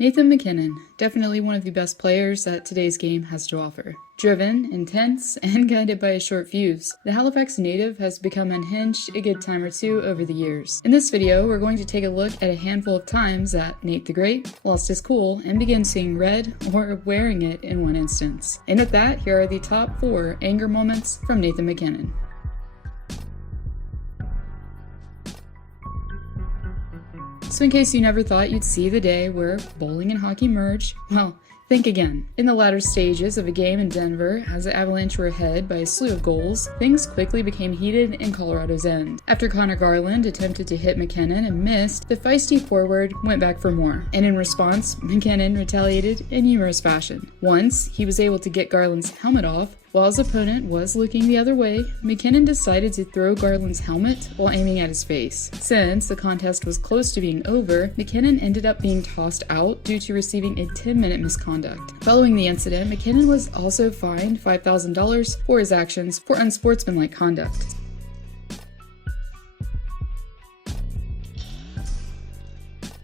Nathan MacKinnon, definitely one of the best players that today's game has to offer. Driven, intense, and guided by a short fuse, the Halifax native has become unhinged a good time or two over the years. In this video, we're going to take a look at a handful of times that Nate the Great lost his cool and began seeing red or wearing it in one instance. And with that, here are the top 4 anger moments from Nathan MacKinnon. So in case you never thought you'd see the day where bowling and hockey merged, well, think again. In the latter stages of a game in Denver, as the Avalanche were ahead by a slew of goals, things quickly became heated in Colorado's end. After Connor Garland attempted to hit MacKinnon and missed, the feisty forward went back for more. And in response, MacKinnon retaliated in humorous fashion. Once, he was able to get Garland's helmet off. While his opponent was looking the other way, MacKinnon decided to throw Garland's helmet while aiming at his face. Since the contest was close to being over, MacKinnon ended up being tossed out due to receiving a 10-minute misconduct. Following the incident, MacKinnon was also fined $5,000 for his actions for unsportsmanlike conduct.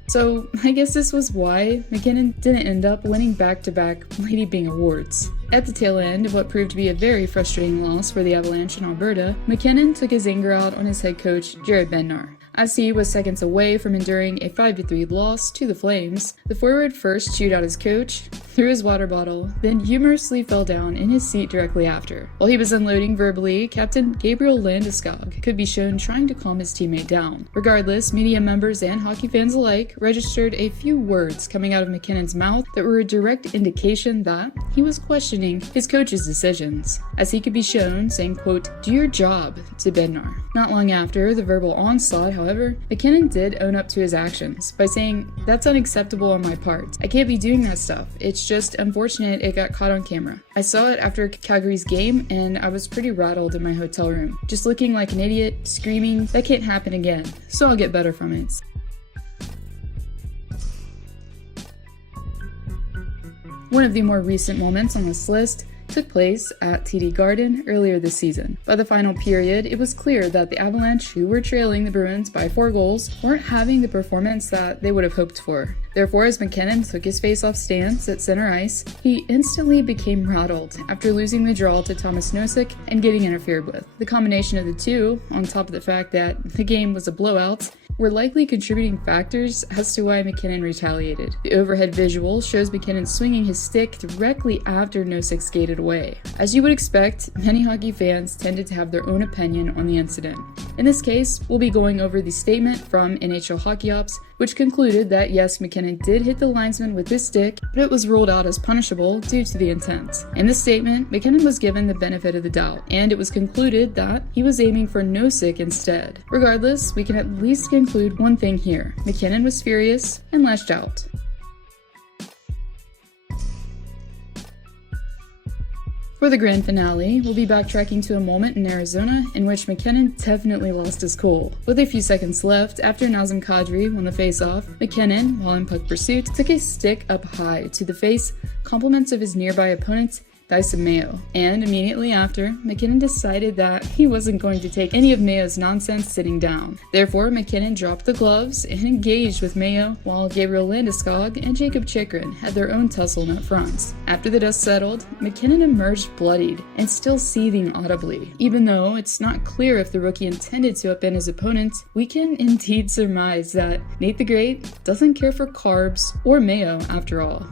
So, I guess this was why MacKinnon didn't end up winning back-to-back Lady Byng awards. At the tail end of what proved to be a very frustrating loss for the Avalanche in Alberta, MacKinnon took his anger out on his head coach, Jared Bednar. As he was seconds away from enduring a 5-3 loss to the Flames, the forward first chewed out his coach, threw his water bottle, then humorously fell down in his seat directly after. While he was unloading verbally, Captain Gabriel Landeskog could be shown trying to calm his teammate down. Regardless, media members and hockey fans alike registered a few words coming out of MacKinnon's mouth that were a direct indication that he was questioning his coach's decisions, as he could be shown saying, quote, "Do your job," to Bednar. Not long after the verbal onslaught, however, MacKinnon did own up to his actions by saying, "That's unacceptable on my part. I can't be doing that stuff. It's just unfortunate it got caught on camera. I saw it after Calgary's game and I was pretty rattled in my hotel room. Just looking like an idiot, screaming, that can't happen again, so I'll get better from it." One of the more recent moments on this list took place at TD Garden earlier this season. By the final period, it was clear that the Avalanche, who were trailing the Bruins by 4 goals, weren't having the performance that they would have hoped for. Therefore, as MacKinnon took his face-off stance at center ice, he instantly became rattled after losing the draw to Thomas Nosek and getting interfered with. The combination of the two, on top of the fact that the game was a blowout, were likely contributing factors as to why MacKinnon retaliated. The overhead visual shows MacKinnon swinging his stick directly after Nosek skated away. As you would expect, many hockey fans tended to have their own opinion on the incident. In this case, we'll be going over the statement from NHL Hockey Ops, which concluded that yes, MacKinnon did hit the linesman with his stick, but it was ruled out as punishable due to the intent. In this statement, MacKinnon was given the benefit of the doubt, and it was concluded that he was aiming for Nosek instead. Regardless, we can at least conclude one thing here. MacKinnon was furious and lashed out. For the grand finale, we'll be backtracking to a moment in Arizona in which MacKinnon definitely lost his cool. With a few seconds left, after Nazem Kadri won the face-off, MacKinnon, while in puck pursuit, took a stick up high to the face, compliments of his nearby opponent, Dyson Mayo. And immediately after, MacKinnon decided that he wasn't going to take any of Mayo's nonsense sitting down. Therefore, MacKinnon dropped the gloves and engaged with Mayo, while Gabriel Landeskog and Jacob Chychrun had their own tussle in front. After the dust settled, MacKinnon emerged bloodied and still seething audibly. Even though it's not clear if the rookie intended to upend his opponent, we can indeed surmise that Nate the Great doesn't care for carbs or Mayo after all.